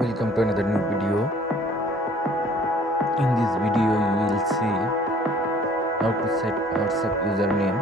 Welcome to another new video. In this video, you will see how to set WhatsApp username.